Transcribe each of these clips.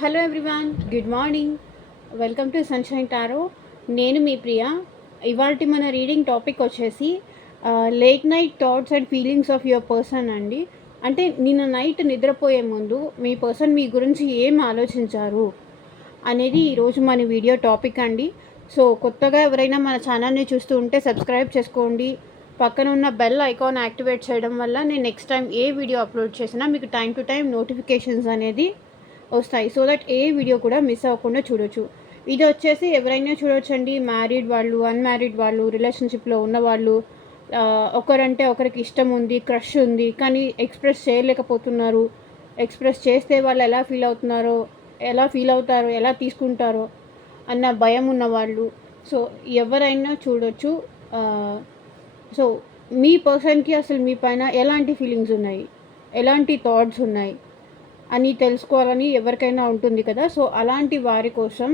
Hello everyone, good morning. Welcome to sunshine tarot. నేను మీ ప్రియా. ఇవాల్టి మన రీడింగ్ టాపిక్ వచ్చేసి late night thoughts and feelings of your person అండి. అంటే నిన్న నైట్ నిద్రపోయే ముందు మీ పర్సన్ మీ గురించి ఏం ఆలోచించారు అనేది ఈరోజు మన వీడియో టాపిక్ అండి. సో కొత్తగా ఎవరైనా మన ఛానల్ని చూస్తూ ఉంటే సబ్స్క్రైబ్ చేసుకోండి. పక్కన ఉన్న బెల్ ఐకాన్ యాక్టివేట్ చేయడం వల్ల నేను నెక్స్ట్ టైం ఏ వీడియో అప్లోడ్ చేసినా మీకు టైం టు టైం నోటిఫికేషన్స్ అనేది వస్తాయి. సో దట్ ఏ వీడియో కూడా మిస్ అవ్వకుండా చూడొచ్చు. ఇది వచ్చేసి ఎవరైనా చూడొచ్చండి. మ్యారీడ్ వాళ్ళు, అన్మ్యారీడ్ వాళ్ళు, రిలేషన్షిప్లో ఉన్నవాళ్ళు, ఒకరంటే ఒకరికి ఇష్టం ఉంది, క్రష్ ఉంది, కానీ ఎక్స్ప్రెస్ చేయలేకపోతున్నారు. ఎక్స్ప్రెస్ చేస్తే వాళ్ళు ఎలా ఫీల్ అవుతారో, ఎలా తీసుకుంటారో అన్న భయం ఉన్నవాళ్ళు. సో ఎవరైనా చూడొచ్చు. సో మీ పర్సన్కి అసలు మీ పైన ఎలాంటి ఫీలింగ్స్ ఉన్నాయి, ఎలాంటి థాట్స్ ఉన్నాయి అని తెలుసుకోవాలని ఎవరికైనా ఉంటుంది కదా. సో అలాంటి వారి కోసం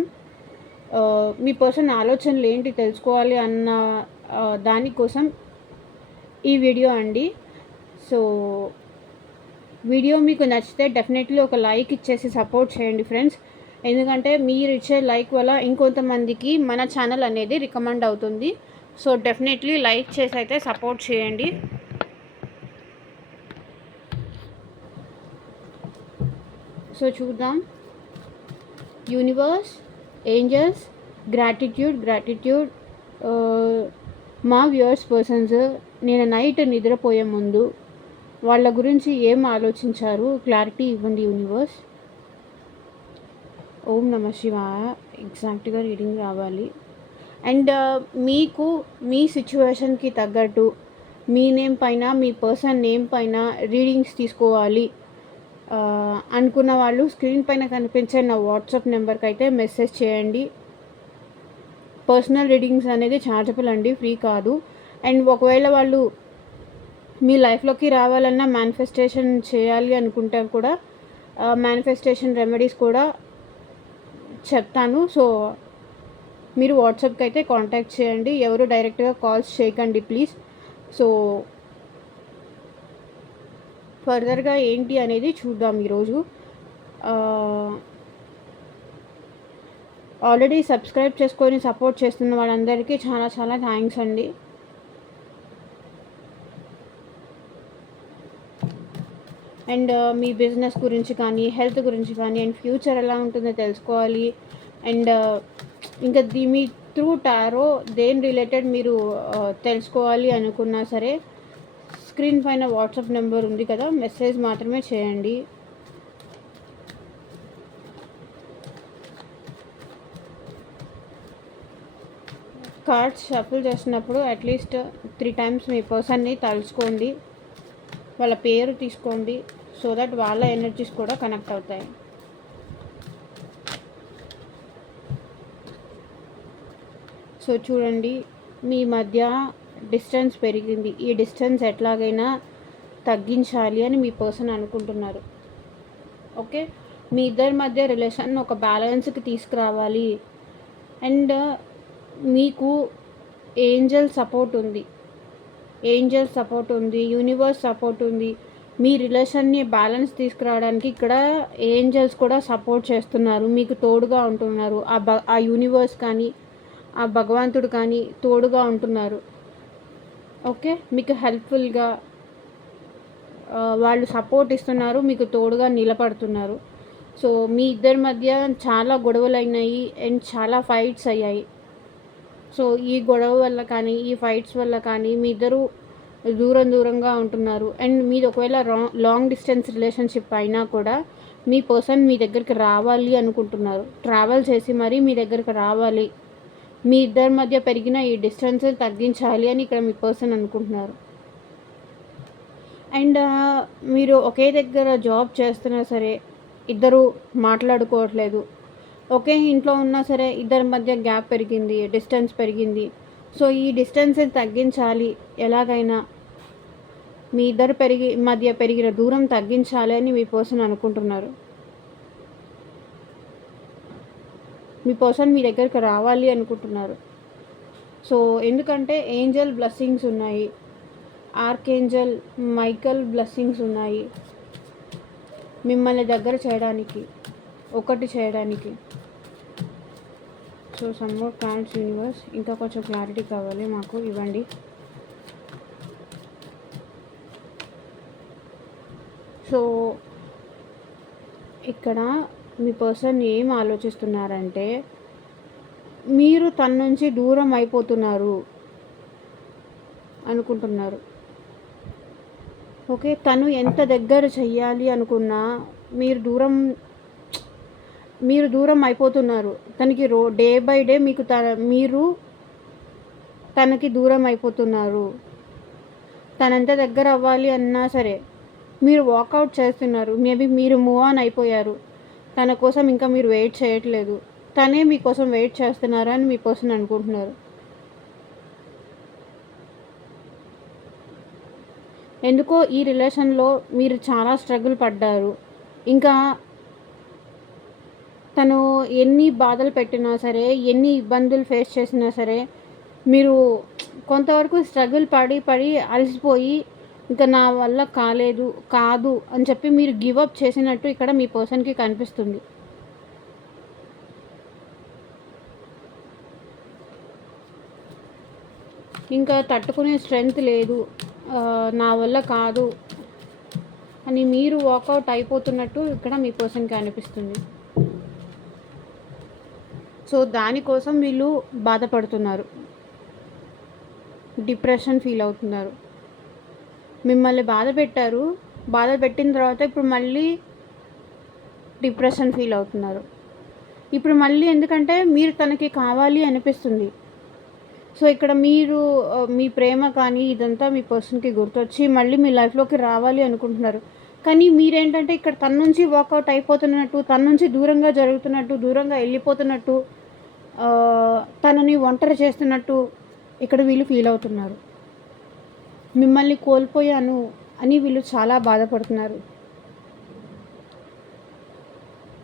మీ పర్సన్ ఆలోచనలు ఏంటి తెలుసుకోవాలి అన్న దానికోసం ఈ వీడియో అండి. సో వీడియో మీకు నచ్చితే డెఫినెట్లీ ఒక లైక్ ఇచ్చేసి సపోర్ట్ చేయండి ఫ్రెండ్స్. ఎందుకంటే మీరు ఇచ్చే లైక్ వల్ల ఇంకొంతమందికి మన ఛానల్ అనేది రికమెండ్ అవుతుంది. సో డెఫినెట్లీ లైక్ చేసి అయితే సపోర్ట్ చేయండి. సో చూద్దాం. Universe, angels, gratitude. మా వ్యూవర్స్ పర్సన్స్ నేను నైట్ నిద్రపోయే ముందు వాళ్ళ గురించి ఏం ఆలోచించారు, క్లారిటీ ఇవ్వండి యూనివర్స్. ఓం నమ శివాయ. ఎగ్జాక్ట్గా రీడింగ్ రావాలి. అండ్ మీకు మీ సిచ్యువేషన్కి తగ్గట్టు మీ నేమ్ పైన, మీ పర్సన్ నేమ్ పైన రీడింగ్స్ తీసుకోవాలి అనుకున్న వాళ్ళు స్క్రీన్ పైన కనిపించే నా వాట్సాప్ నెంబర్కి అయితే మెసేజ్ చేయండి. పర్సనల్ రీడింగ్స్ అనేది ఛార్జబుల్ అండి, ఫ్రీ కాదు. అండ్ ఒకవేళ వాళ్ళు మీ లైఫ్లోకి రావాలన్నా, మేనిఫెస్టేషన్ చేయాలి అనుకుంటే కూడా మేనిఫెస్టేషన్ రెమెడీస్ కూడా చెప్తాను. సో మీరు వాట్సాప్కి అయితే కాంటాక్ట్ చేయండి. ఎవరు డైరెక్ట్గా కాల్స్ చేయకండి ప్లీజ్. సో ఫర్దర్గా ఏంటి అనేది చూద్దాం ఈరోజు. ఆల్రెడీ సబ్స్క్రైబ్ చేసుకొని సపోర్ట్ చేస్తున్న వాళ్ళందరికీ చాలా చాలా థ్యాంక్స్ అండి. అండ్ మీ బిజినెస్ గురించి కానీ, హెల్త్ గురించి కానీ, అండ్ ఫ్యూచర్ ఎలా ఉంటుందో తెలుసుకోవాలి. అండ్ ఇంకా మీ త్రూ టారో దేని రిలేటెడ్ మీరు తెలుసుకోవాలి అనుకున్నా సరే స్క్రీన్ పైన వాట్సాప్ నెంబర్ ఉంది కదా, మెసేజ్ మాత్రమే చేయండి. కార్డ్స్ షఫుల్ చేసినప్పుడు అట్లీస్ట్ 3 times మీ పర్సన్ని తలుచుకోండి, వాళ్ళ పేరు తీసుకోండి. సో దట్ వాళ్ళ ఎనర్జీస్ కూడా కనెక్ట్ అవుతాయి. సో చూడండి, మీ మధ్య డిస్టెన్స్ పెరిగింది. ఈ డిస్టెన్స్ ఎట్లాగైనా తగ్గించాలి అని మీ పర్సన్ అనుకుంటున్నారు. ఓకే, మీ ఇద్దరి మధ్య రిలేషన్ ఒక బ్యాలెన్స్కి తీసుకురావాలి. అండ్ మీకు ఏంజల్ సపోర్ట్ ఉంది, యూనివర్స్ సపోర్ట్ ఉంది. మీ రిలేషన్ని బ్యాలెన్స్ తీసుకురావడానికి ఇక్కడ ఏంజల్స్ కూడా సపోర్ట్ చేస్తున్నారు, మీకు తోడుగా ఉంటున్నారు. ఆ యూనివర్స్ కానీ, ఆ భగవంతుడు కానీ తోడుగా ఉంటున్నారు. ఓకే, మీకు హెల్ప్ఫుల్గా వాళ్ళు సపోర్ట్ ఇస్తున్నారు, మీకు తోడుగా నిలబడుతున్నారు. సో మీ ఇద్దరి మధ్య చాలా గొడవలు అయినాయి అండ్ చాలా ఫైట్స్ అయ్యాయి. సో ఈ గొడవ వల్ల కానీ, ఈ ఫైట్స్ వల్ల కానీ మీ ఇద్దరు దూరంగా ఉంటున్నారు. అండ్ మీది ఒకవేళ లాంగ్ డిస్టెన్స్ రిలేషన్షిప్ అయినా కూడా మీ పర్సన్ మీ దగ్గరికి రావాలి అనుకుంటున్నారు. ట్రావెల్ చేసి మరీ మీ దగ్గరికి రావాలి, మీ ఇద్దరి మధ్య పెరిగిన ఈ డిస్టెన్స్ తగ్గించాలి అని ఇక్కడ మీ పర్సన్ అనుకుంటున్నారు. అండ్ మీరు ఒకే దగ్గర జాబ్ చేస్తున్నా సరే ఇద్దరు మాట్లాడుకోవట్లేదు. ఒకే ఇంట్లో ఉన్నా సరే ఇద్దరి మధ్య గ్యాప్ పెరిగింది, డిస్టెన్స్ పెరిగింది. సో ఈ డిస్టెన్స్ తగ్గించాలి, ఎలాగైనా మీ ఇద్దరు మధ్య పెరిగిన దూరం తగ్గించాలి అని మీ పర్సన్ అనుకుంటున్నారు. మీ పర్సన్ మీ దగ్గరికి రావాలి అనుకుంటున్నారు. సో ఎందుకంటే ఏంజల్ బ్లెస్సింగ్స్ ఉన్నాయి, ఆర్కేంజల్ మైకల్ బ్లెస్సింగ్స్ ఉన్నాయి మిమ్మల్ని దగ్గర చేయడానికి. ఒకటి చేయడానికి. So some more cards universe, ఇంకా కొంచెం క్లారిటీ కావాలి మాకు, ఇవ్వండి. సో ఇక్కడ మీ పర్సన్ ఏం ఆలోచిస్తున్నారంటే, మీరు తన నుంచి దూరం అయిపోతున్నారు అనుకుంటున్నారు. ఓకే, తను ఎంత దగ్గర చెయ్యాలి అనుకున్నా మీరు దూరం అయిపోతున్నారు. తనకి డే బై డే మీరు తనకి దూరం అయిపోతున్నారు. తనంత దగ్గర అవ్వాలి అన్నా సరే మీరు వాకౌట్ చేస్తున్నారు. మేబీ మీరు మూవ్ ఆన్ అయిపోయారు. తన కోసం ఇంకా మీరు వెయిట్ చేయట్లేదు. తనే మీకోసం వెయిట్ చేస్తున్నారు అని మీ పర్సన్ అనుకుంటున్నారు. ఎందుకో ఈ రిలేషన్లో మీరు చాలా స్ట్రగుల్ పడ్డారు. ఇంకా తను ఎన్ని బాధలు పెట్టినా సరే, ఎన్ని ఇబ్బందులు ఫేస్ చేసినా సరే, మీరు కొంతవరకు స్ట్రగుల్ పడి అలసిపోయి ఇంకా నా వల్ల కాదు అని చెప్పి మీరు గివప్ చేసినట్టు ఇక్కడ మీ పర్సన్కి కనిపిస్తుంది. ఇంకా తట్టుకునే స్ట్రెంగ్త్ లేదు, నా వల్ల కాదు అని మీరు వాకౌట్ అయిపోతున్నట్టు ఇక్కడ మీ పర్సన్కి అనిపిస్తుంది. సో దానికోసం వీళ్ళు బాధపడుతున్నారు, డిప్రెషన్ ఫీల్ అవుతున్నారు. మిమ్మల్ని బాధ పెట్టిన తర్వాత ఇప్పుడు మళ్ళీ డిప్రెషన్ ఫీల్ అవుతున్నారు. ఇప్పుడు మళ్ళీ ఎందుకంటే మీరు తనకి కావాలి అనిపిస్తుంది. సో ఇక్కడ మీరు మీ ప్రేమ కానీ ఇదంతా మీ పర్సన్కి గుర్తొచ్చి మళ్ళీ మీ లైఫ్లోకి రావాలి అనుకుంటున్నారు. కానీ మీరేంటంటే ఇక్కడ తన నుంచి వాకౌట్ అయిపోతున్నట్టు, తన నుంచి దూరంగా జరుగుతున్నట్టు, దూరంగా వెళ్ళిపోతున్నట్టు, తనని ఒంటరి చేస్తున్నట్టు ఇక్కడ వీళ్ళు ఫీల్ అవుతున్నారు. మిమ్మల్ని కోల్పోయాను అని వీళ్ళు చాలా బాధపడుతున్నారు.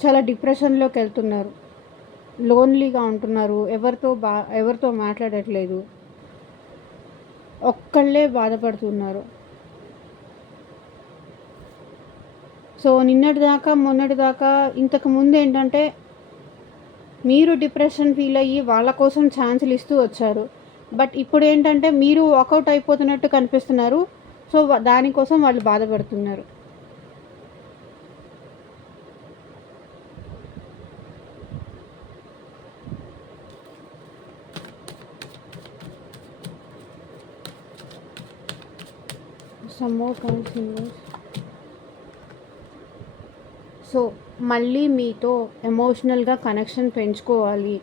చాలా డిప్రెషన్లోకి వెళ్తున్నారు, లోన్లీగా ఉంటున్నారు, ఎవరితో మాట్లాడట్లేదు, ఒక్కళ్ళే బాధపడుతున్నారు. సో మొన్నటిదాకా ఇంతకుముందు ఏంటంటే మీరు డిప్రెషన్ ఫీల్ అయ్యి వాళ్ళ కోసం ఛాన్సులు ఇస్తూ వచ్చారు. బట్ ఇప్పుడు ఏంటంటే మీరు వాకౌట్ అయిపోతున్నట్టు కనిపిస్తున్నారు. సో దానికోసం వాళ్ళు బాధపడుతున్నారు. some more consumers. సో మళ్ళీ మీతో ఎమోషనల్గా కనెక్షన్ పెంచుకోవాలి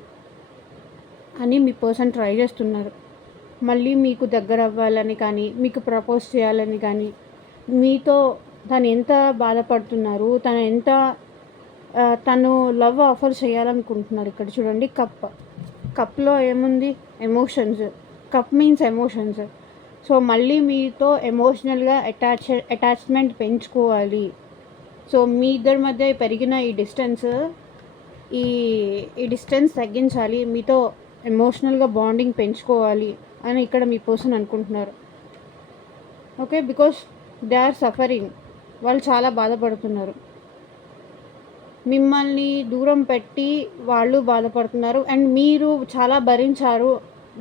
అని మీ పర్సన్ ట్రై చేస్తున్నారు. మళ్ళీ మీకు దగ్గర అవ్వాలని కానీ, మీకు ప్రపోజ్ చేయాలని కానీ, మీతో తను ఎంత బాధపడుతున్నారు, తను లవ్ ఆఫర్ చేయాలనుకుంటున్నారు. ఇక్కడ చూడండి, కప్లో ఏముంది, emotions. Cup means emotions. So మళ్ళీ మీతో ఎమోషనల్గా అటాచ్మెంట్ పెంచుకోవాలి. సో మీ ఇద్దరి మధ్య పెరిగిన ఈ డిస్టెన్స్ తగ్గించాలి, మీతో ఎమోషనల్గా బాండింగ్ పెంచుకోవాలి అని ఇక్కడ మీ పర్సన్ అనుకుంటున్నారు. Okay, because they are suffering. వాళ్ళు చాలా బాధపడుతున్నారు. మిమ్మల్ని దూరం పెట్టి వాళ్ళు బాధపడుతున్నారు. అండ్ మీరు చాలా భరించారు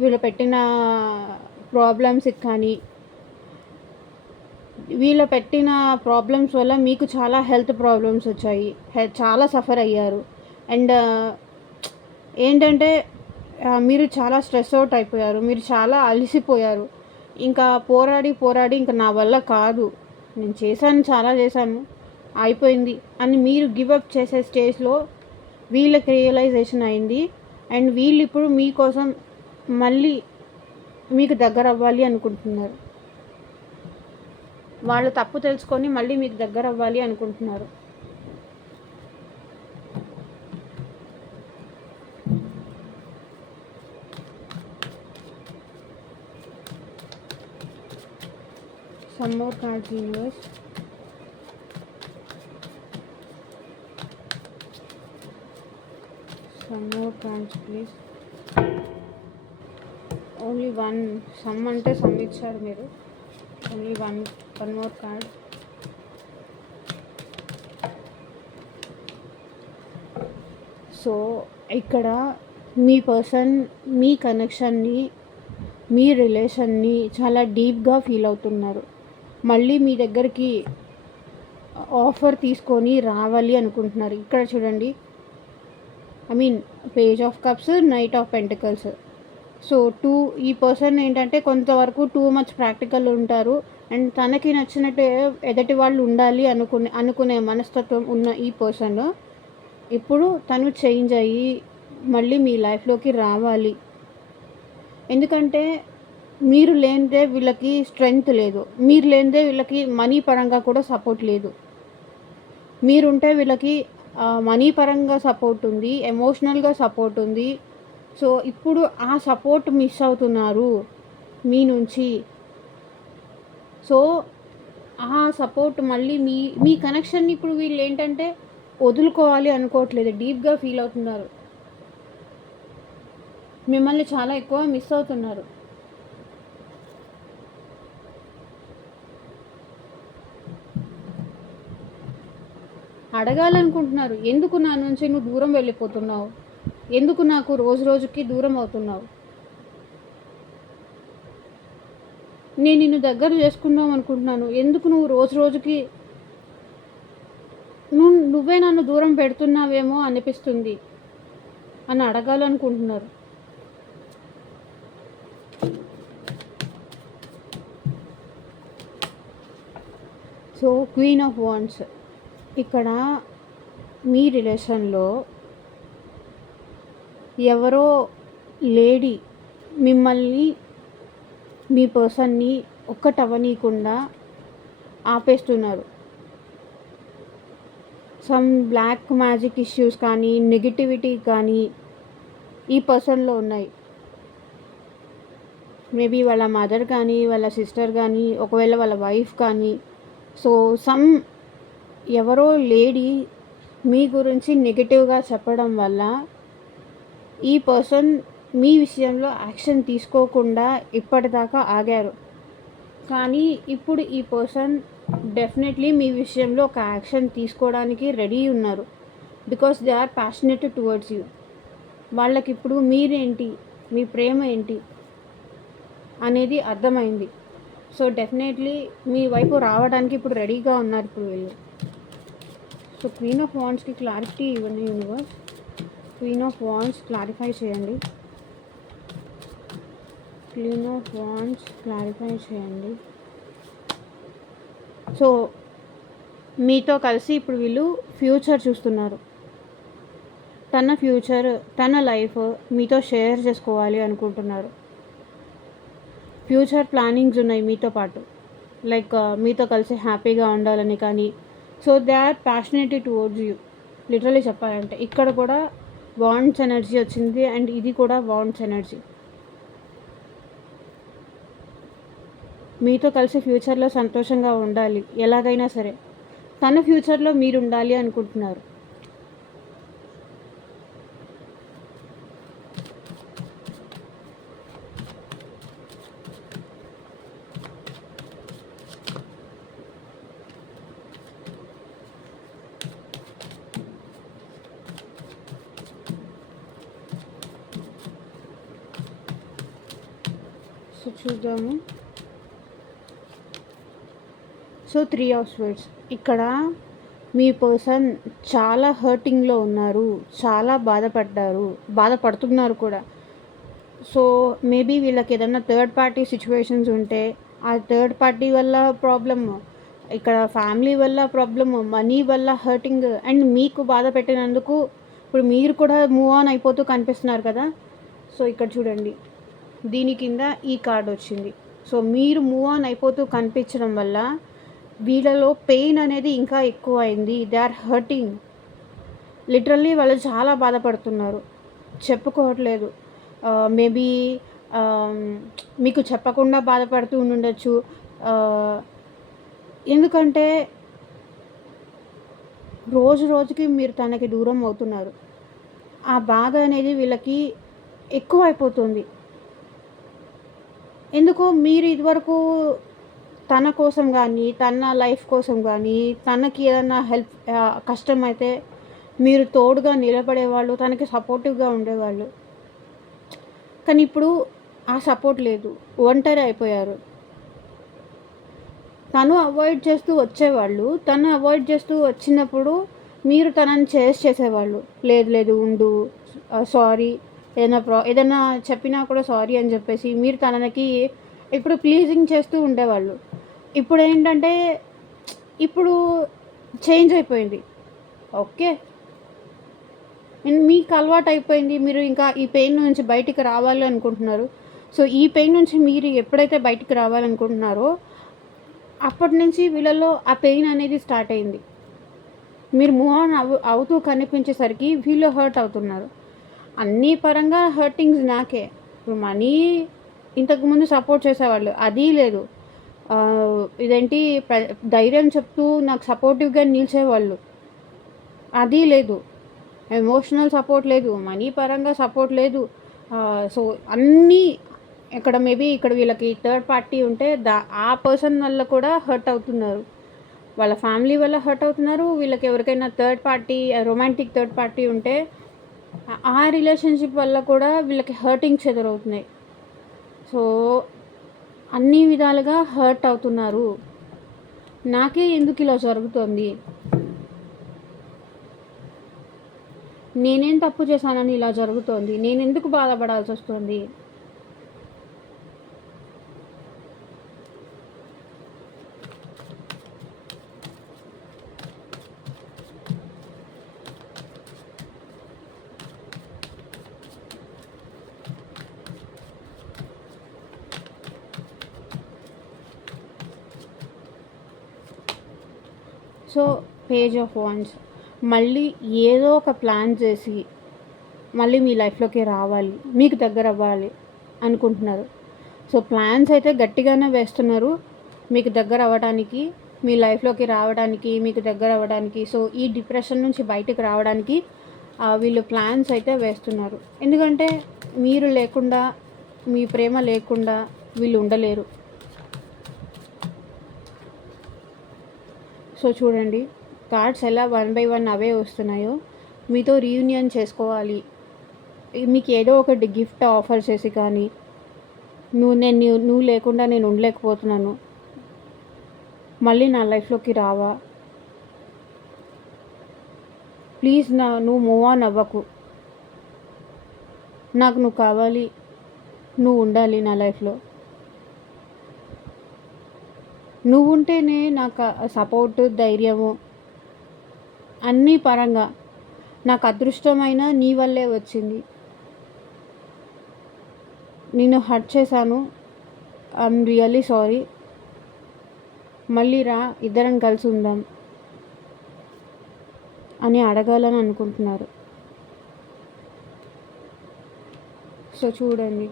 వీళ్ళు పెట్టిన ప్రాబ్లమ్స్కి కానీ, వీళ్ళు పెట్టిన ప్రాబ్లమ్స్ వల్ల మీకు చాలా హెల్త్ ప్రాబ్లమ్స్ వచ్చాయి, చాలా సఫర్ అయ్యారు. అండ్ ఏంటంటే మీరు చాలా స్ట్రెస్ అవుట్ అయిపోయారు, మీరు చాలా అలసిపోయారు. ఇంకా పోరాడి ఇంకా నా వల్ల కాదు, నేను చాలా చేశాను, అయిపోయింది అని మీరు గివప్ చేసే స్టేజ్లో వీళ్ళకి రియలైజేషన్ అయింది. అండ్ వీళ్ళు ఇప్పుడు మీకోసం మళ్ళీ మీకు దగ్గర అవ్వాలి అనుకుంటున్నారు. వాళ్ళు తప్పు తెలుసుకొని మళ్ళీ మీకు దగ్గర అవ్వాలి అనుకుంటున్నారు. some more cards universe. some more cards please. Only one. Some అంటే సమ్ ఇచ్చారు మీరు. Only one more card. So ఇక్కడ మీ పర్సన్ మీ కనెక్షన్ని, మీ రిలేషన్ని చాలా డీప్గా ఫీల్ అవుతున్నారు. మళ్ళీ మీ దగ్గరికి ఆఫర్ తీసుకొని రావాలి అనుకుంటున్నారు. ఇక్కడ చూడండి, I mean page of cups, knight of pentacles. So ఈ పర్సన్ ఏంటంటే కొంతవరకు టూ మచ్ ప్రాక్టికల్ ఉంటారు. అండ్ తనకి నచ్చినట్టు ఎదుటి వాళ్ళు ఉండాలి అనుకునే మనస్తత్వం ఉన్న ఈ పర్సన్ ఇప్పుడు తను చేంజ్ అయ్యి మళ్ళీ మీ లైఫ్లోకి రావాలి. ఎందుకంటే మీరు లేనిదే వీళ్ళకి స్ట్రెంగ్త్ లేదు, మీరు లేనిదే వీళ్ళకి మనీ పరంగా కూడా సపోర్ట్ లేదు. మీరుంటే వీళ్ళకి మనీ పరంగా సపోర్ట్ ఉంది, ఎమోషనల్గా సపోర్ట్ ఉంది. సో ఇప్పుడు ఆ సపోర్ట్ మిస్ అవుతున్నారు మీ నుంచి. సో ఆ సపోర్ట్ మళ్ళీ మీ కనెక్షన్ని ఇప్పుడు వీళ్ళు ఏంటంటే వదులుకోవాలి అనుకోవట్లేదు, డీప్గా ఫీల్ అవుతున్నారు. మిమ్మల్ని చాలా ఎక్కువ మిస్ అవుతున్నారు. అడగాలనుకుంటున్నారు, ఎందుకు నా నుంచి నువ్వు దూరం వెళ్ళిపోతున్నావు, ఎందుకు నాకు రోజు రోజుకి దూరం అవుతున్నావు, నేను నిన్ను దగ్గర చేసుకుందాం అనుకుంటున్నాను, ఎందుకు నువ్వు రోజు రోజుకి నువ్వే నన్ను దూరం పెడుతున్నావేమో అనిపిస్తుంది అని అడగాలనుకుంటున్నారు. సో క్వీన్ ఆఫ్ వాండ్స్, ఇక్కడ మీ రిలేషన్లో ఎవరో లేడీ మిమ్మల్ని, మీ పర్సన్ని ఒక్కటవ్వనీయకుండా ఆపేస్తున్నారు. సమ్ బ్లాక్ మ్యాజిక్ ఇష్యూస్ కానీ, నెగిటివిటీ కానీ ఈ పర్సన్లో ఉన్నాయి. మేబీ వాళ్ళ మదర్ కానీ, వాళ్ళ సిస్టర్ కానీ, ఒకవేళ వాళ్ళ వైఫ్ కానీ. సో ఎవరో లేడీ మీ గురించి నెగిటివ్గా చెప్పడం వల్ల ఈ పర్సన్ మీ విషయంలో యాక్షన్ తీసుకోకుండా ఇప్పటిదాకా ఆగారు. కానీ ఇప్పుడు ఈ పర్సన్ డెఫినెట్లీ మీ విషయంలో ఒక యాక్షన్ తీసుకోవడానికి రెడీ ఉన్నారు. Because they are passionate towards you. వాళ్ళకి ఇప్పుడు మీరేంటి, మీ ప్రేమ ఏంటి అనేది అర్థమైంది. సో డెఫినెట్లీ మీ వైపు రావడానికి ఇప్పుడు రెడీగా ఉన్నారు ఇప్పుడు వీళ్ళు. సో క్వీన్ ఆఫ్ వాండ్స్కి క్లారిటీ ఇవ్వండి universe. Queen of wands clarify చేయండి. క్వీన్ ఆఫ్ వాండ్స్ క్లారిఫై చేయండి. సో మీతో కలిసి ఇప్పుడు వీళ్ళు ఫ్యూచర్ చూస్తున్నారు. తన ఫ్యూచర్, తన లైఫ్ మీతో షేర్ చేసుకోవాలి అనుకుంటున్నారు. ఫ్యూచర్ ప్లానింగ్స్ ఉన్నాయి మీతో పాటు, లైక్ మీతో కలిసి హ్యాపీగా ఉండాలని కానీ. So they are passionate towards you. Literally చెప్పాలంటే ఇక్కడ కూడా వాండ్స్ ఎనర్జీ వచ్చింది, అండ్ ఇది కూడా వాండ్స్ ఎనర్జీ. మీతో కలిసి ఫ్యూచర్లో సంతోషంగా ఉండాలి ఎలాగైనా సరే. తన ఫ్యూచర్లో మీరు ఉండాలి అనుకుంటున్నారు. సో చూద్దాము. సో 3 ఆఫ్ స్వర్డ్స్, ఇక్కడ మీ పర్సన్ చాలా హర్టింగ్లో ఉన్నారు, చాలా బాధపడుతున్నారు కూడా. సో మేబీ వీళ్ళకి ఏదన్నా థర్డ్ పార్టీ సిచ్యువేషన్స్ ఉంటే ఆ థర్డ్ పార్టీ వల్ల ప్రాబ్లమ్, ఇక్కడ ఫ్యామిలీ వల్ల ప్రాబ్లమ్, మనీ వల్ల హర్టింగ్, అండ్ మీకు బాధ పెట్టినందుకు ఇప్పుడు మీరు కూడా మూవ్ ఆన్ అయిపోతూ కనిపిస్తున్నారు కదా. సో ఇక్కడ చూడండి, దీని కింద ఈ కార్డ్ వచ్చింది. సో మీరు మూవ్ ఆన్ అయిపోతూ కనిపించడం వల్ల వీళ్ళలో పెయిన్ అనేది ఇంకా ఎక్కువ అయింది. They are hurting. లిటరల్లీ వాళ్ళు చాలా బాధపడుతున్నారు, చెప్పుకోవట్లేదు. మేబీ మీకు చెప్పకుండా బాధపడుతూ ఉండొచ్చు. ఎందుకంటే రోజు రోజుకి మీరు తనకి దూరం అవుతున్నారు. ఆ బాధ అనేది వీళ్ళకి ఎక్కువ అయిపోతుంది. ఎందుకో మీరు ఇదివరకు తన కోసం కానీ, తన లైఫ్ కోసం కానీ, తనకి ఏదైనా హెల్ప్ కష్టమైతే మీరు తోడుగా నిలబడేవాళ్ళు, తనకి సపోర్టివ్‌గా ఉండేవాళ్ళు. కానీ ఇప్పుడు ఆ సపోర్ట్ లేదు. ఒంటరి అయిపోయారు. తను అవాయిడ్ చేస్తూ వచ్చేవాళ్ళు. తను అవాయిడ్ చేస్తూ వచ్చినప్పుడు మీరు తనని చేసేవాళ్ళు. లేదు లేదు ఉండు, సారీ, ఏదైనా చెప్పినా కూడా సారీ అని చెప్పేసి మీరు తనకి ఇప్పుడు ప్లీజింగ్ చేస్తూ ఉండేవాళ్ళు. ఇప్పుడేంటంటే ఇప్పుడు చేంజ్ అయిపోయింది. ఓకే. మీకు అలవాటయిపోయింది. మీరు ఇంకా ఈ పెయిన్ నుంచి బయటికి రావాలి అనుకుంటున్నారు. సో, ఈ పెయిన్ నుంచి మీరు ఎప్పుడైతే బయటికి రావాలనుకుంటున్నారో, అప్పటి నుంచి వీళ్ళలో ఆ పెయిన్ అనేది స్టార్ట్ అయింది. మీరు మూవ్ ఆన్ అవుతూ కనిపించేసరికి వీళ్ళు హర్ట్ అవుతున్నారు. అన్ని పరంగా హర్టింగ్స్ నాకే. ఇప్పుడు మనీ ఇంతకుముందు సపోర్ట్ చేసేవాళ్ళు. అది లేదు. ఇదేంటి ధైర్యం చెప్తూ నాకు సపోర్టివ్‌గా నిలిచేవాళ్ళు. అది లేదు. ఎమోషనల్ సపోర్ట్ లేదు. మనీ పరంగా సపోర్ట్ లేదు. సో, అన్నీ ఇక్కడ మేబీ ఇక్కడ వీళ్ళకి థర్డ్ పార్టీ ఉంటే ఆ పర్సన్ వల్ల కూడా హర్ట్ అవుతున్నారు. వాళ్ళ ఫ్యామిలీ వల్ల హర్ట్ అవుతున్నారు. వీళ్ళకి ఎవరికైనా third party, romantic third party ఉంటే ఆ రిలేషన్‌షిప్ వల్ల కూడా వీళ్ళకి హర్టింగ్స్ ఎదురవుతున్నాయి. సో, అన్ని విధాలుగా హర్ట్ అవుతున్నారు. నాకే ఎందుకు ఇలా జరుగుతోంది? నేనేం తప్పు చేశానని ఇలా జరుగుతోంది? నేనెందుకు బాధపడాల్సొస్తుంది? సో, పేజ్ ఆఫ్ వాండ్స్ మళ్ళీ ఏదో ఒక ప్లాన్ చేసి మళ్ళీ మీ లైఫ్‌లోకి రావాలి, మీకు దగ్గరవ్వాలి అనుకుంటున్నారు. సో, ప్లాన్స్ అయితే గట్టిగానే వేస్తున్నారు మీకు దగ్గరవ్వడానికి, మీ లైఫ్‌లోకి రావడానికి, మీకు దగ్గరవ్వడానికి. సో, ఈ డిప్రెషన్ నుంచి బయటకి రావడానికి వీళ్ళు ప్లాన్స్ అయితే వేస్తున్నారు. ఎందుకంటే మీరు లేకుండా, మీ ప్రేమ లేకుండా వీళ్ళు ఉండలేరు. సో, చూడండి కార్డ్స్ ఎలా వన్ బై వన్ అవే వస్తున్నాయో, మీతో రీయూనియన్ చేసుకోవాలి, మీకు ఏదో ఒకటి గిఫ్ట్ ఆఫర్ చేసి కానీ, నువ్వు లేకుండా నేను ఉండలేకపోతున్నాను, మళ్ళీ నా లైఫ్‌లోకి రావా, ప్లీజ్ నువ్వు మూవ్ ఆన్ అవ్వకు, నాకు నువ్వు కావాలి, నువ్వు ఉండాలి నా లైఫ్‌లో, నువ్వుంటేనే నాకు సపోర్టు, ధైర్యము అన్నీ పరంగా నాకు అదృష్టమైన నీ వల్లే వచ్చింది. నిన్ను హర్ట్ చేశాను, ఐఎమ్ రియల్లీ సారీ, మళ్ళీ రా, ఇద్దరం కలిసి ఉందాం అని అడగాలని అనుకుంటున్నారు. సో, చూడండి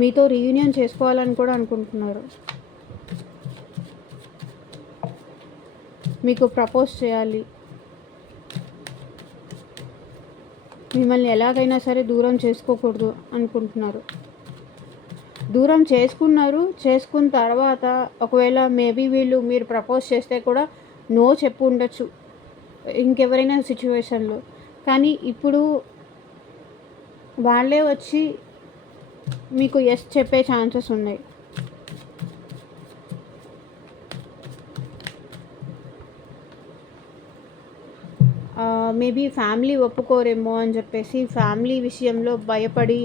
మీతో రీయూనియన్ చేసుకోవాలని కూడా అనుకుంటున్నారు. మీకు ప్రపోజ్ చేయాలి, మిమ్మల్ని ఎలాగైనా సరే దూరం చేసుకోకూడదు అనుకుంటున్నారు. దూరం చేసుకున్న తర్వాత ఒకవేళ మేబీ మీరు ప్రపోజ్ చేస్తే కూడా నో చెప్పు ఉండొచ్చు ఇంకెవరైనా సిచ్యువేషన్లో. కానీ ఇప్పుడు వాళ్ళే వచ్చి మీకు ఎస్ చెప్పే ఛాన్సెస్ ఉన్నాయి. మేబీ ఫ్యామిలీ ఒప్పుకోరేమో అని చెప్పేసి ఫ్యామిలీ విషయంలో భయపడి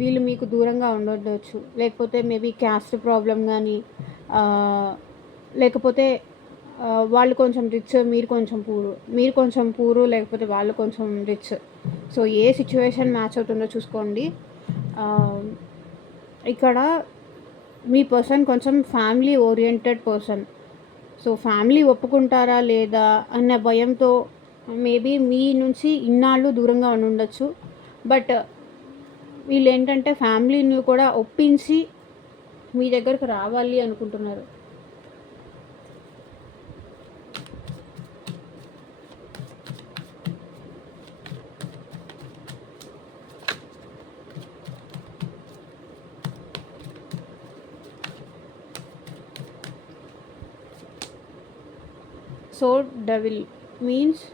వీళ్ళు మీకు దూరంగా ఉండొచ్చు. లేకపోతే మేబీ క్యాస్ట్ ప్రాబ్లం కానీ, లేకపోతే వాళ్ళు కొంచెం రిచ్, మీరు కొంచెం పూరు, లేకపోతే వాళ్ళు కొంచెం రిచ్. సో, ఏ సిచ్యువేషన్ మ్యాచ్ అవుతుందో చూసుకోండి. ఇక్కడ మీ పర్సన్ కొంచెం family oriented person. So, family ఒప్పుకుంటారా లేదా అన్న భయంతో మేబీ మీ నుంచి ఇన్నాళ్ళు దూరంగా ఉండొచ్చు. బట్ వీళ్ళు ఏంటంటే ఫ్యామిలీని కూడా ఒప్పించి మీ దగ్గరకు రావాలి అనుకుంటున్నారు. సో డెవిల్ మీన్స్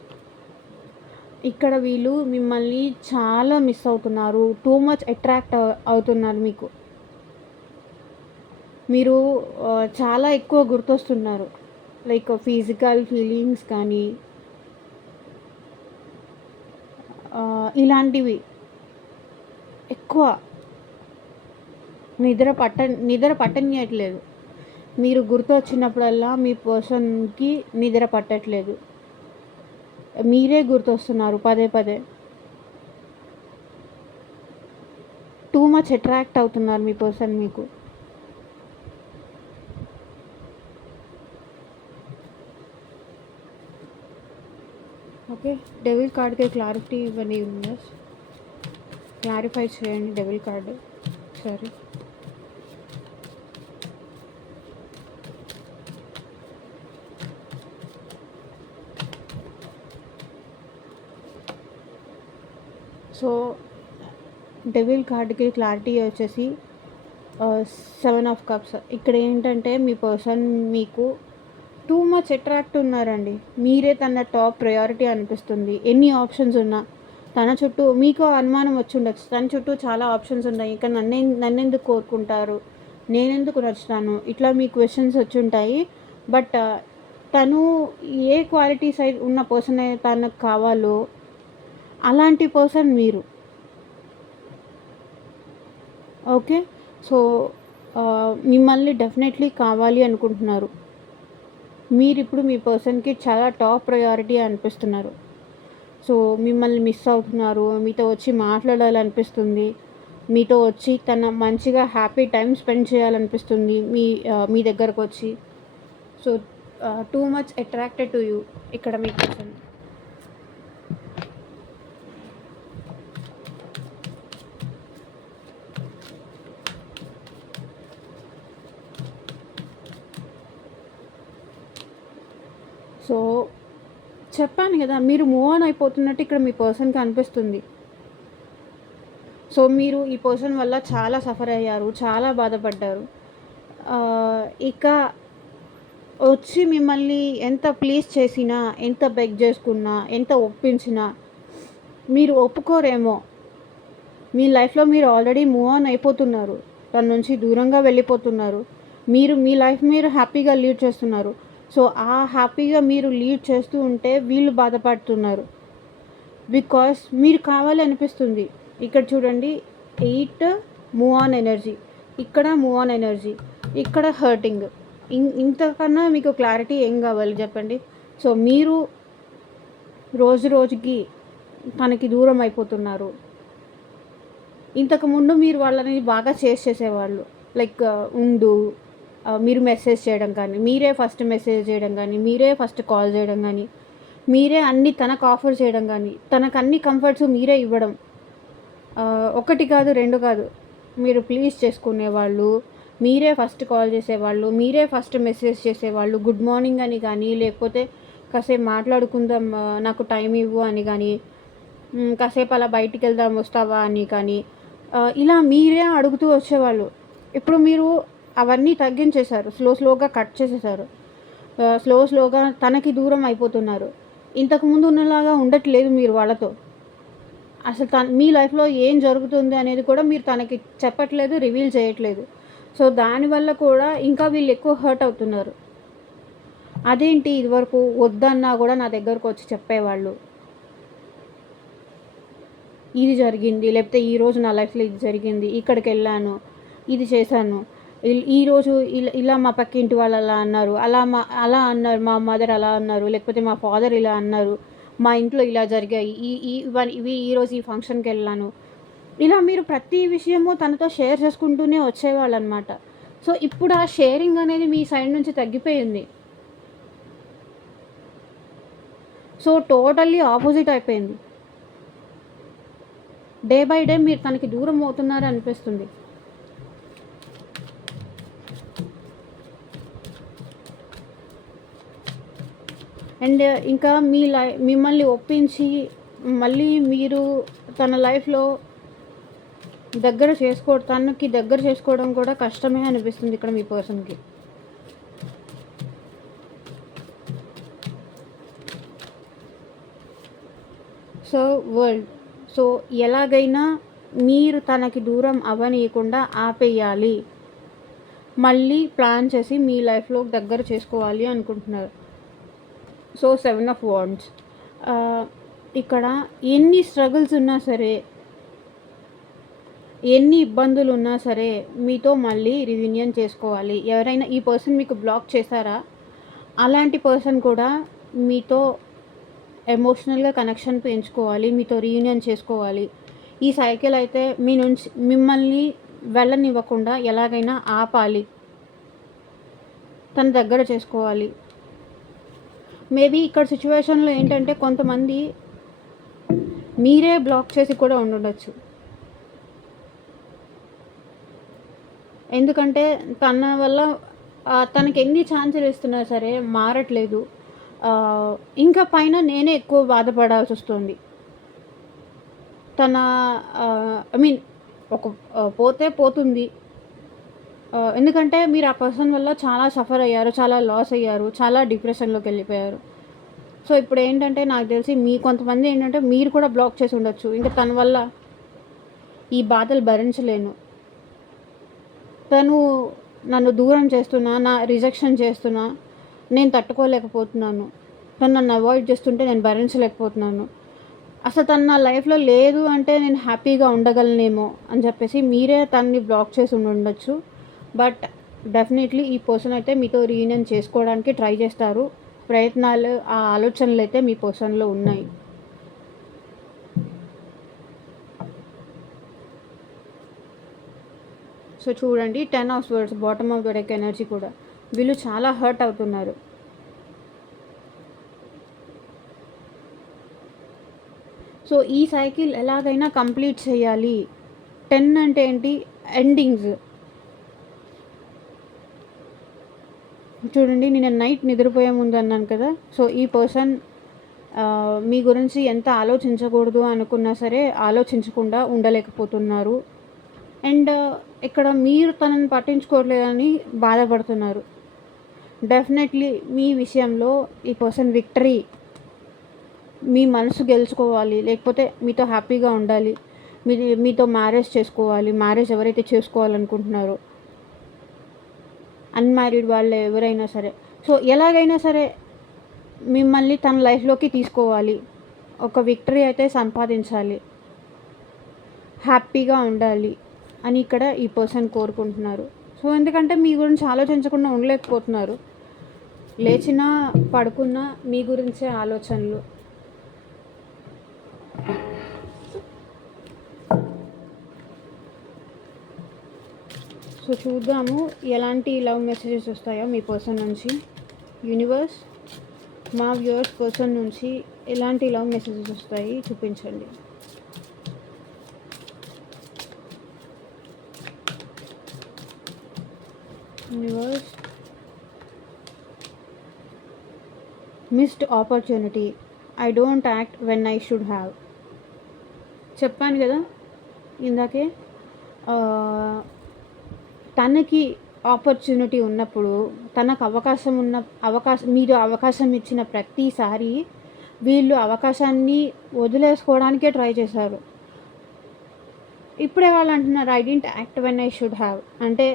ఇక్కడ వీళ్ళు మిమ్మల్ని చాలా మిస్ అవుతున్నారు, టూ మచ్ అట్రాక్ట్ అవుతున్నారు మీకు. మీరు చాలా ఎక్కువ గుర్తొస్తున్నారు, లైక్ ఫిజికల్ ఫీలింగ్స్ కానీ ఇలాంటివి ఎక్కువ నిద్ర పట్టనియట్లేదు. మీరు గుర్తు వచ్చినప్పుడల్లా మీ పర్సన్కి నిద్ర పట్టట్లేదు, మీరే గుర్తొస్తున్నారు పదే పదే. టూ మచ్ అట్రాక్ట్ అవుతున్నారు మీ పర్సన్ మీకు. ఓకే, డెవిల్ కార్డ్కి క్లారిటీ ఇవ్వండి యూనివర్స్, క్లారిఫై చేయండి డెవిల్ కార్డు. సరే, సో డెవిల్ కార్డ్కి క్లారిటీ వచ్చేసి 7 ఆఫ్ కప్స్. ఇక్కడ ఏంటంటే మీ పర్సన్ మీకు టూ మచ్ అట్రాక్ట్ ఉన్నారండి. మీరే తన టాప్ ప్రయారిటీ అనిపిస్తుంది. ఎన్ని ఆప్షన్స్ ఉన్నా తన చుట్టూ మీకు అనుమానం వచ్చి ఉండొచ్చు, తన చుట్టూ చాలా ఆప్షన్స్ ఉన్నాయి, ఇంకా నన్నెందుకు కోరుకుంటారు, నేనెందుకు నచ్చుతాను, ఇట్లా మీ క్వశ్చన్స్ వచ్చి ఉంటాయి. బట్ తను ఏ క్వాలిటీ సైడ్ ఉన్న పర్సన్ అయితే తనకు కావాలో అలాంటి పర్సన్ మీరు. ఓకే, సో మిమ్మల్ని డెఫినెట్లీ కావాలి అనుకుంటున్నారు. మీరు ఇప్పుడు మీ పర్సన్కి చాలా టాప్ ప్రయారిటీ అనిపిస్తున్నారు. సో మిమ్మల్ని మిస్ అవుతున్నారు, మీతో వచ్చి మాట్లాడాలనిపిస్తుంది, మీతో వచ్చి తన మంచిగా హ్యాపీ టైం స్పెండ్ చేయాలనిపిస్తుంది మీ దగ్గరకు వచ్చి. So too much attracted to you ఇక్కడ మీ పర్సన్. సో చెప్పాను కదా, మీరు మూవ్ ఆన్ అయిపోతున్నట్టు ఇక్కడ మీ పర్సన్కి అనిపిస్తుంది. సో మీరు ఈ పర్సన్ వల్ల చాలా సఫర్ అయ్యారు, చాలా బాధపడ్డారు. ఇక వచ్చి మిమ్మల్ని ఎంత ప్లీజ్ చేసినా, ఎంత బెగ్ చేసుకున్నా, ఎంత ఒప్పించినా మీరు ఒప్పుకోరేమో. మీ లైఫ్లో మీరు ఆల్రెడీ మూవ్ ఆన్ అయిపోతున్నారు, తన నుంచి దూరంగా వెళ్ళిపోతున్నారు. మీ లైఫ్ మీరు హ్యాపీగా లీడ్ చేస్తున్నారు. సో ఆ హ్యాపీగా మీరు లీడ్ చేస్తూ ఉంటే వీళ్ళు బాధపడుతున్నారు, బికాస్ మీరు కావాలి అనిపిస్తుంది. ఇక్కడ చూడండి, 8 మూవ్ ఆన్ ఎనర్జీ, ఇక్కడ మూవ్ ఆన్ ఎనర్జీ, ఇక్కడ హర్టింగ్. ఇంతకన్నా మీకు క్లారిటీ ఏం కావాలి చెప్పండి. సో మీరు రోజు రోజుకి తనకి దూరం అయిపోతున్నారు. ఇంతకుముందు మీరు వాళ్ళని బాగా చేసేవాళ్ళు, లైక్ మీరు మెసేజ్ చేయడం కానీ, మీరే ఫస్ట్ మెసేజ్ చేయడం కానీ, మీరే ఫస్ట్ కాల్ చేయడం కానీ, మీరే అన్నీ తనకు ఆఫర్ చేయడం కానీ, తనకు అన్ని కంఫర్ట్స్ మీరే ఇవ్వడం. ఒకటి కాదు, రెండు కాదు, మీరు ప్లీజ్ చేసుకునేవాళ్ళు, మీరే ఫస్ట్ కాల్ చేసేవాళ్ళు, మీరే ఫస్ట్ మెసేజ్ చేసేవాళ్ళు, గుడ్ మార్నింగ్ అని కానీ, లేకపోతే కాసేపు మాట్లాడుకుందాం నాకు టైం ఇవ్వు అని కానీ, కాసేపు అలా బయటికి వెళ్దాం వస్తావా అని కానీ, ఇలా మీరే అడుగుతూ వచ్చేవాళ్ళు. ఇప్పుడు మీరు అవన్నీ తగ్గించేశారు, స్లోగా కట్ చేసేసారు, స్లోగా తనకి దూరం అయిపోతున్నారు. ఇంతకుముందు ఉన్నలాగా ఉండట్లేదు మీరు వాళ్ళతో. అసలు మీ లైఫ్లో ఏం జరుగుతుంది అనేది కూడా మీరు తనకి చెప్పట్లేదు, రివీల్ చేయట్లేదు. సో దానివల్ల కూడా ఇంకా వీళ్ళు ఎక్కువ హర్ట్ అవుతున్నారు. అదేంటి, ఇదివరకు వద్దన్నా కూడా నా దగ్గరకు వచ్చి చెప్పేవాళ్ళు, ఇది జరిగింది, లేకపోతే ఈరోజు నా లైఫ్లో ఇది జరిగింది, ఇక్కడికి వెళ్ళాను, ఇది చేశాను, ఈరోజు ఇలా మా పక్కింటి వాళ్ళు అలా అన్నారు, అలా అన్నారు, మా మదర్ అలా అన్నారు, లేకపోతే మా ఫాదర్ ఇలా అన్నారు, మా ఇంట్లో ఇలా జరిగాయి, ఇవి ఈరోజు ఈ ఫంక్షన్కి వెళ్ళాను. ఇలా మీరు ప్రతి విషయము తనతో షేర్ చేసుకుంటూనే వచ్చేవాళ్ళు అనమాట. సో ఇప్పుడు ఆ షేరింగ్ అనేది మీ సైడ్ నుంచి తగ్గిపోయింది. సో టోటల్లీ ఆపోజిట్ అయిపోయింది. డే బై డే మీరు తనకి దూరం అవుతున్నారు అనిపిస్తుంది. అండ్ ఇంకా మిమ్మల్ని ఒప్పించి మళ్ళీ మీరు తన లైఫ్లో తనకి దగ్గర చేసుకోవడం కూడా కష్టమే అనిపిస్తుంది ఇక్కడ మీ పర్సన్కి. Serve world. సో ఎలాగైనా మీరు తనకి దూరం అవ్వనీయకుండా ఆపేయాలి, మళ్ళీ ప్లాన్ చేసి మీ లైఫ్లోకి దగ్గర చేసుకోవాలి అనుకుంటున్నారు. So 7 of wands. ఇక్కడ ఎన్ని స్ట్రగుల్స్ ఉన్నా సరే, ఎన్ని ఇబ్బందులు ఉన్నా సరే మీతో మళ్ళీ రియూనియన్ చేసుకోవాలి. ఎవరైనా ఈ పర్సన్ మీకు బ్లాక్ చేశారా, అలాంటి పర్సన్ కూడా మీతో ఎమోషనల్గా కనెక్షన్ పెంచుకోవాలి, మీతో రీయూనియన్ చేసుకోవాలి. ఈ సైకిల్ అయితే మీ నుంచి మిమ్మల్ని వెళ్ళనివ్వకుండా ఎలాగైనా ఆపాలి, తన దగ్గర చేసుకోవాలి. మేబీ ఇక్కడ సిచ్యువేషన్లో ఏంటంటే కొంతమంది మీరే బ్లాక్ చేసి కూడా ఉండొచ్చు. ఎందుకంటే తన వల్ల తనకి ఎన్ని ఛాన్సులు ఇస్తున్నా సరే మారట్లేదు. ఇంకా పైన నేనే ఎక్కువ బాధపడాల్సి వస్తుంది. తన ఐ మీన్ ఒక పోతే పోతుంది. ఎందుకంటే మీరు ఆ పర్సన్ వల్ల చాలా సఫర్ అయ్యారు, చాలా లాస్ అయ్యారు, చాలా డిప్రెషన్లోకి వెళ్ళిపోయారు. సో ఇప్పుడు ఏంటంటే నాకు తెలిసి కొంతమంది ఏంటంటే మీరు కూడా బ్లాక్ చేసి ఉండొచ్చు. ఇంకా తన వల్ల ఈ బాధలు భరించలేను, తను నన్ను దూరం చేస్తున్నా, నా రిజెక్షన్ చేస్తున్నా, నేను తట్టుకోలేకపోతున్నాను, తను నన్ను అవాయిడ్ చేస్తుంటే నేను భరించలేకపోతున్నాను, అసలు తను నా లైఫ్లో లేదు అంటే నేను హ్యాపీగా ఉండగలనేమో అని చెప్పేసి మీరే తనని బ్లాక్ చేసి ఉండొచ్చు. బట్ డెఫినెట్లీ ఈ పర్సన్ అయితే మీతో రీయూనియన్ చేసుకోవడానికి ట్రై చేస్తారు. ప్రయత్నాలు, ఆ ఆలోచనలు అయితే మీ పర్సన్లో ఉన్నాయి. సో చూడండి, 10 of swords bottom of the deck energy కూడా. వీళ్ళు చాలా హర్ట్ అవుతున్నారు. సో ఈ సైకిల్ ఎలాగైనా కంప్లీట్ చేయాలి. 10 అంటే ఏంటి? ఎండింగ్స్. చూడండి, నేను నైట్ నిద్రపోయే ముందు అన్నాను కదా. సో ఈ పర్సన్ మీ గురించి ఎంత ఆలోచించకూడదు అనుకున్నా సరే ఆలోచించకుండా ఉండలేకపోతున్నారు. అండ్ ఇక్కడ మీరు తనని పట్టించుకోవట్లేదని బాధపడుతున్నారు. డెఫినెట్లీ మీ విషయంలో ఈ పర్సన్ విక్టరీ, మీ మనసు గెలుచుకోవాలి, లేకపోతే మీతో హ్యాపీగా ఉండాలి, మీతో మ్యారేజ్ చేసుకోవాలి. మ్యారేజ్ ఎవరైతే చేసుకోవాలనుకుంటున్నారో, అన్మ్యారీడ్ వాళ్ళు ఎవరైనా సరే, సో ఎలాగైనా సరే మిమ్మల్ని తన లైఫ్లోకి తీసుకోవాలి, ఒక విక్టరీ అయితే సంపాదించాలి, హ్యాపీగా ఉండాలి అని ఇక్కడ ఈ పర్సన్ కోరుకుంటున్నారు. సో ఎందుకంటే మీ గురించి ఆలోచించకుండా ఉండలేకపోతున్నారు. లేచినా పడుకున్నా మీ గురించే ఆలోచనలు. సో చూద్దాము ఎలాంటి లవ్ మెసేజెస్ వస్తాయో మీ పర్సన్ నుంచి. యూనివర్స్, మా వ్యూవర్స్ పర్సన్ నుంచి ఎలాంటి లవ్ మెసేజెస్ వస్తాయి చూపించండి. Universe, missed opportunity, I don't act when I should have. చెప్పాను కదా ఇందాకే, తనకి ఆపర్చునిటీ ఉన్నప్పుడు, తనకు మీరు అవకాశం ఇచ్చిన ప్రతిసారి వీళ్ళు అవకాశాన్ని వదిలేసుకోవడానికే ట్రై చేశారు. ఇప్పుడే వాళ్ళు అంటున్నారు I don't act when I should have. అంటే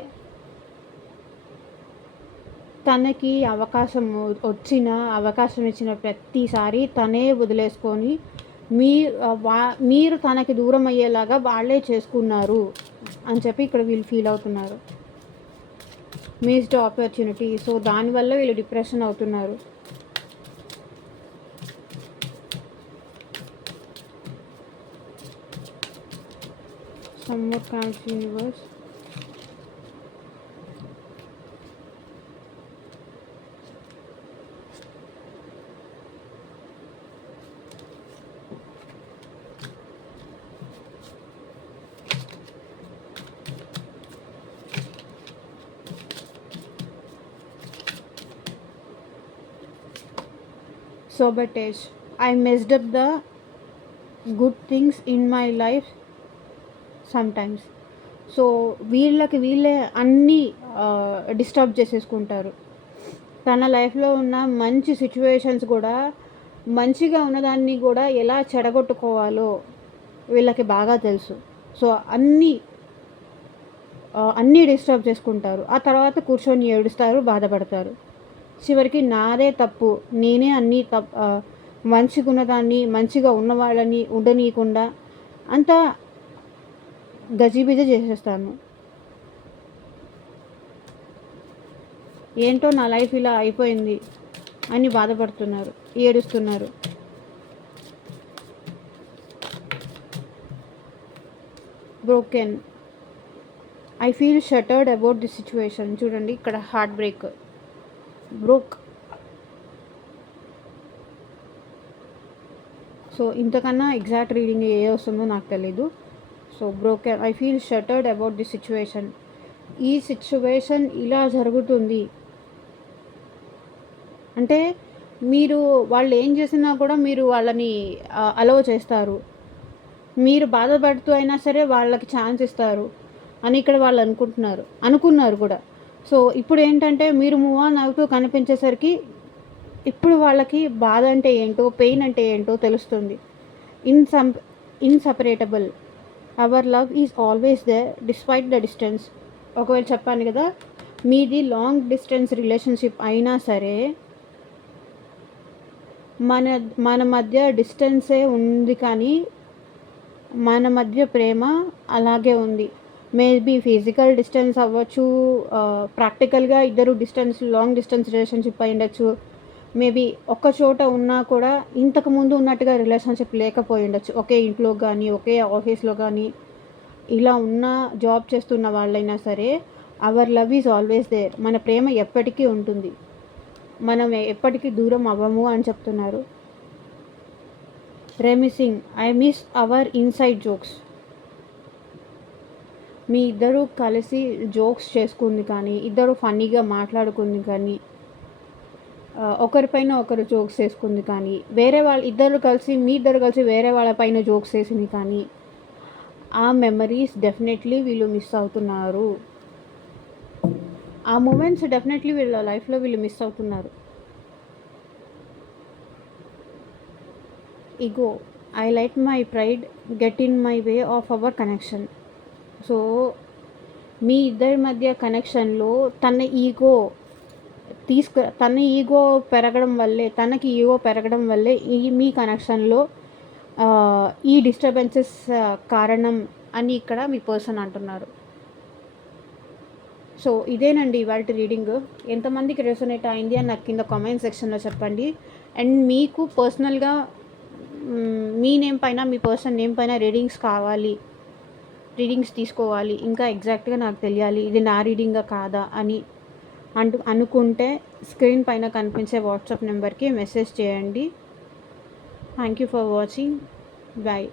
తనకి అవకాశం ఇచ్చిన ప్రతిసారి తనే వదిలేసుకొని మీరు తనకి దూరం అయ్యేలాగా వాళ్ళే చేసుకున్నారు అని చెప్పి ఇక్కడ వీళ్ళు ఫీల్ అవుతున్నారు. Missed opportunity. సో దానివల్ల వీళ్ళు డిప్రెషన్ అవుతున్నారు. Some more kinds universe. Sabotage. I messed up the good things in my life sometimes. So వీళ్ళే అన్నీ డిస్టర్బ్ చేసేసుకుంటారు. తన లైఫ్లో ఉన్న మంచి సిచ్యువేషన్స్ కూడా మంచిగా ఉన్నదాన్ని కూడా ఎలా చెడగొట్టుకోవాలో వీళ్ళకి బాగా తెలుసు. సో అన్నీ డిస్టర్బ్ చేసుకుంటారు. ఆ తర్వాత కూర్చొని ఏడుస్తారు, బాధపడతారు. చివరికి నాదే తప్పు, నేనే అన్నీ మంచిగున్నదాన్ని, మంచిగా ఉన్నవాళ్ళని ఉండనీయకుండా అంతా గజిబిజి చేసేస్తాను. ఏంటో నా లైఫ్ ఇలా అయిపోయింది అని బాధపడుతున్నారు, ఏడుస్తున్నారు. Broken, I feel shattered about the situation. చూడండి ఇక్కడ హార్ట్ బ్రేక్, బ్రోక్. సో ఇంతకన్నా ఎగ్జాక్ట్ రీడింగ్ ఏ వస్తుందో నాకు తెలీదు. So broken, I feel shattered about the situation. ఈ సిచ్యువేషన్ ఇలా జరుగుతుంది అంటే మీరు వాళ్ళు ఏం చేసినా కూడా మీరు వాళ్ళని అలౌ చేస్తారు. మీరు బాధపడుతూ అయినా సరే వాళ్ళకి ఛాన్స్ ఇస్తారు అని ఇక్కడ వాళ్ళు అనుకున్నారు కూడా. సో ఇప్పుడు ఏంటంటే మీరు మూవ్ ఆన్ అవుతూ కనిపించేసరికి ఇప్పుడు వాళ్ళకి బాధ అంటే ఏంటో, పెయిన్ అంటే ఏంటో తెలుస్తుంది. Inseparable, our love is always there despite the distance. ఒకవేళ చెప్పాను కదా, మీది లాంగ్ డిస్టెన్స్ రిలేషన్షిప్ అయినా సరే మన మధ్య డిస్టెన్సే ఉంది, కానీ మన మధ్య ప్రేమ అలాగే ఉంది. మేబీ ఫిజికల్ డిస్టెన్స్ అవ్వచ్చు, ప్రాక్టికల్గా ఇద్దరు లాంగ్ డిస్టెన్స్ రిలేషన్షిప్ అయి ఉండొచ్చు. మేబీ ఒక్క చోట ఉన్నా కూడా ఇంతకుముందు ఉన్నట్టుగా రిలేషన్షిప్ లేకపోయి ఉండొచ్చు. ఒకే ఇంట్లో కానీ, ఒకే ఆఫీస్లో కానీ ఇలా ఉన్న, జాబ్ చేస్తున్న వాళ్ళైనా సరే our love is always there. మన ప్రేమ ఎప్పటికీ ఉంటుంది, మనం ఎప్పటికీ దూరం అవ్వము అని చెప్తున్నారు. Reminiscing, I miss our inside jokes. మీ ఇద్దరు కలిసి జోక్స్ చేసుకుంది కానీ, ఇద్దరు ఫన్నీగా మాట్లాడుకుంది కానీ, ఒకరిపైన ఒకరు జోక్స్ వేసుకుంది కానీ, మీ ఇద్దరు కలిసి వేరే వాళ్ళపైన జోక్స్ వేసింది కానీ, ఆ మెమరీస్ డెఫినెట్లీ వీళ్ళు మిస్ అవుతున్నారు. ఆ మూమెంట్స్ డెఫినెట్లీ వీళ్ళ లైఫ్లో వీళ్ళు మిస్ అవుతున్నారు. Ego, I let my pride get in my way of our connection. So మీ ఇద్దరి మధ్య కనెక్షన్లో తన ఈగో పెరగడం వల్లే మీ కనెక్షన్లో ఈ డిస్టర్బెన్సెస్ కారణం అని ఇక్కడ మీ పర్సన్ అంటున్నారు. సో ఇదేనండి ఇవాళ రీడింగ్. ఎంతమందికి రెసొనేట్ అయింది అని నాకు కింద కామెంట్ సెక్షన్లో చెప్పండి. అండ్ మీకు పర్సనల్గా మీ నేమ్ పైన, మీ పర్సన్ నేమ్ పైన రీడింగ్స్ తీసుకోవాలి, ఇంకా ఎగ్జాక్ట్గా నాకు తెలియాలి ఇది నా రీడింగా కాదా అని అనుకుంటే స్క్రీన్ పైన కనిపించే వాట్సాప్ నెంబర్కి మెసేజ్ చేయండి. Thank you for watching. Bye.